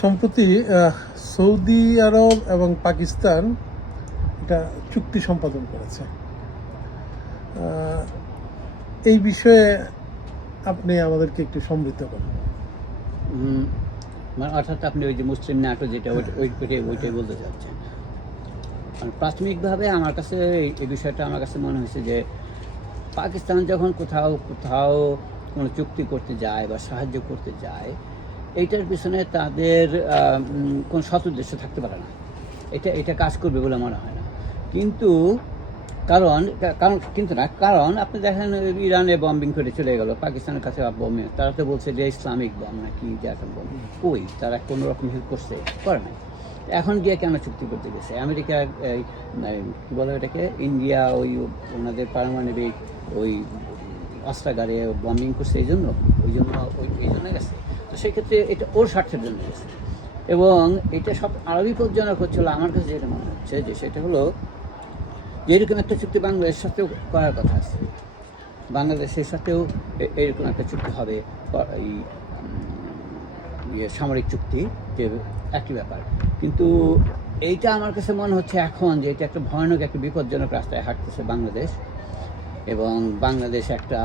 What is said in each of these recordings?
সম্প্রতি সৌদি আরব এবং পাকিস্তান এটা চুক্তি সম্পাদন করেছে। এই বিষয়ে আপনি আমাদেরকে একটু সমৃদ্ধ করেন। মানে অর্থাৎ আপনি ওই যে মুসলিম নাটো যেটা, ওই- ওই- ওইটাই ওইটাই বলতে চাচ্ছেন। মানে প্রাথমিকভাবে আমার কাছে এই বিষয়টা আমার কাছে মনে হয়েছে যে, পাকিস্তান যখন কোথাও কোথাও কোনো চুক্তি করতে যায় বা সাহায্য করতে যায় এইটার পিছনে তাদের কোনো সৎ উদ্দেশ্য থাকতে পারে না। এটা এটা কাজ করবে বলে মনে হয় না। কিন্তু কারণ কারণ কিন্তু না কারণ আপনি দেখেন ইরানে বম্বিং করে চলে গেল পাকিস্তানের কাছে বম্বিং তারা তো বলছে যে ইসলামিক বম নাকি যে এখন বম কই? তারা কোনো রকম হেল্প করছে? করে নাই। এখন গিয়ে কেন চুক্তি করতে গেছে? আমেরিকা এই, এই, বলে এটাকে ইন্ডিয়া ওই ওনাদের পারমাণবিক ওই অস্ত্রাগারে বম্বিং করছে এই জন্য? ওই জন্য ওই এই জন্য গেছে। তো সেক্ষেত্রে এটা ওর স্বার্থের জন্য এবং এটা সব আরও বিপজ্জনক হচ্ছিল আমার কাছে যেটা মনে হচ্ছে যে সেটা হলো এরকম একটা চুক্তি বাংলাদেশের সাথেও করার কথা আছে। বাংলাদেশের সাথেও এরকম একটা চুক্তি হবে এই ইয়ে সামরিক চুক্তি, যে একই ব্যাপার। কিন্তু এইটা আমার কাছে মনে হচ্ছে এখন যে এটা একটা ভয়ানক, একটা বিপজ্জনক রাস্তায় হাঁটতেছে বাংলাদেশ। এবং বাংলাদেশ একটা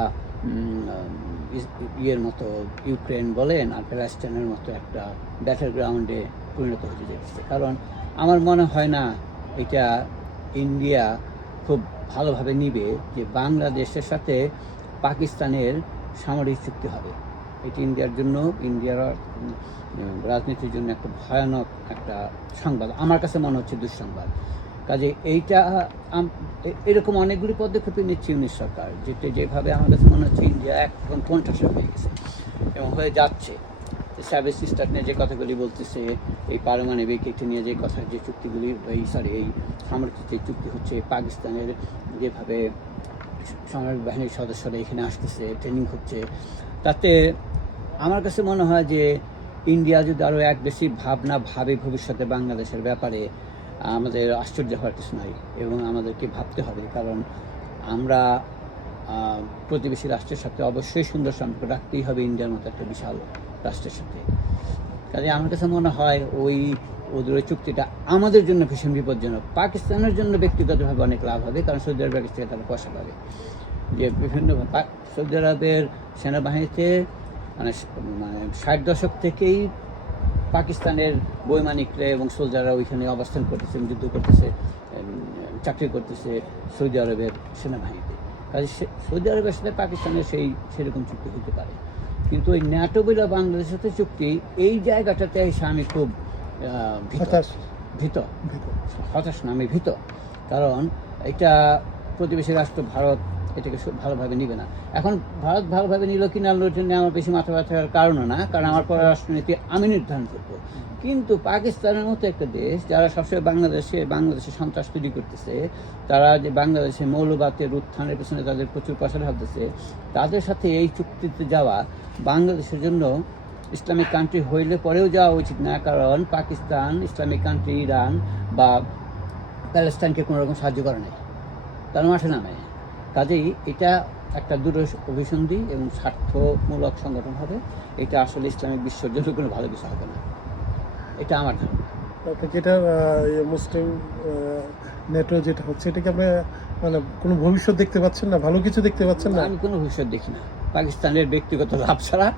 ইয়ের মতো ইউক্রেন বলেন আর প্যালেস্টাইনের মতো একটা ব্যাটার গ্রাউন্ডে পরিণত হতে যাচ্ছে। কারণ আমার মনে হয় না এটা ইন্ডিয়া খুব ভালোভাবে নিবে যে বাংলাদেশের সাথে পাকিস্তানের সামরিক চুক্তি হবে। এটি ইন্ডিয়ার জন্য, ইন্ডিয়ার রাজনীতির জন্য একটা ভয়ানক একটা সংবাদ। আমার কাছে মনে হচ্ছে দুঃসংবাদ। কাজে এইটা এরকম অনেকগুলি পদক্ষেপই নিচ্ছে ইউনিট সরকার, যেটা যেভাবে আমার কাছে মনে হচ্ছে ইন্ডিয়া এখন কোনঠাসা হয়ে গেছে এবং হয়ে যাচ্ছে। সার্ভিস সিস্টার নিয়ে যে কথাগুলি বলতেছে, এই পারমাণবিক এটা নিয়ে যে কথা, যে চুক্তিগুলি, এই সরি এই সামরিক যে চুক্তি হচ্ছে, পাকিস্তানের যেভাবে সামরিক বাহিনীর সদস্যরা এখানে আসতেছে ট্রেনিং হচ্ছে, তাতে আমার কাছে মনে হয় যে ইন্ডিয়া যদি আরও এক বেশি ভাবনা ভাবে ভবিষ্যতে বাংলাদেশের ব্যাপারে আমাদের আশ্চর্য হওয়ার কিছু নাই এবং আমাদেরকে ভাবতে হবে, কারণ আমরা প্রতিবেশী রাষ্ট্রের সাথে অবশ্যই সুন্দর সম্পর্ক রাখতেই হবে ইন্ডিয়ার মতো একটা বিশাল রাষ্ট্রের সাথে। কাজে আমার কাছে মনে হয় ওই ওদের ওই চুক্তিটা আমাদের জন্য ভীষণ বিপজ্জনক। পাকিস্তানের জন্য ব্যক্তিগতভাবে অনেক লাভ হবে, কারণ সৌদি আরবের কাছ থেকে তারা পয়সা পাবে। যে বিভিন্ন সৌদি আরবের সেনাবাহিনীতে মানে মানে ষাট দশক থেকেই পাকিস্তানের বৈমানিকরা এবং সোলজাররা ওইখানে অবস্থান করতেছে যুদ্ধ করতেছে চাকরি করতেছে সৌদি আরবের সেনাবাহিনীতে। কাজে সে- সৌদি আরবের সাথে পাকিস্তানের সেই সেরকম চুক্তি হতে পারে। কিন্তু ওই ন্যাটো বিলা বাংলাদেশের সাথে চুক্তি এই জায়গাটাতে এসে আমি খুব ভীত। হতাশ। ভীত। ভীত। হতাশ না আমি ভীত। কারণ এটা প্রতিবেশী রাষ্ট্র ভারত এটাকে ভালোভাবে নিবে না। এখন ভারত ভালোভাবে নিল কি না জন্য আমার বেশি মাথা ব্যথার কারণও না, কারণ আমার পররাষ্ট্রনীতি আমি নির্ধারণ করব। কিন্তু পাকিস্তানের মতো একটা দেশ, যারা সবসময় বাংলাদেশে বাংলাদেশে সন্ত্রাস তৈরি করতেছে, তারা যে বাংলাদেশে মৌলবাদের উত্থানের পেছনে তাদের প্রচুর পয়সা ঢালতেছে, তাদের সাথে এই চুক্তিতে যাওয়া বাংলাদেশের জন্য ইসলামিক কান্ট্রি হইলে পরেও যাওয়া উচিত না, কারণ পাকিস্তান, ইসলামিক কান্ট্রি, ইরান বা প্যালেস্টাইনকে কোনো রকম সাহায্য করে নাই। তার মাঠে নামে। কাজেই এটা একটা দূর অভিসন্ধি এবং স্বার্থমূলক সংগঠন হবে। এটা আসলে ইসলামিক বিশ্বর জন্য কোনো ভালো কিছু হবে না। এটা আমার ধারণা। যেটা ইয়ে মুসলিম নেটো যেটা হচ্ছে এটাকে আপনি মানে কোনো ভবিষ্যৎ দেখতে পাচ্ছেন না? ভালো কিছু দেখতে পাচ্ছেন না? আমি কোনো ভবিষ্যৎ দেখি না। পাকিস্তানের ব্যক্তিগত লাভ ছাড়া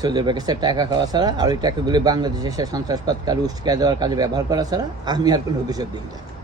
সৌদি আরবের টাকা খাওয়া ছাড়া আর ওই টাকাগুলি বাংলাদেশে এসে সন্ত্রাসবাদ কারও উস্কা দেওয়ার কাজে ব্যবহার করা ছাড়া আমি আর কোনো ভবিষ্যৎ দেখি না।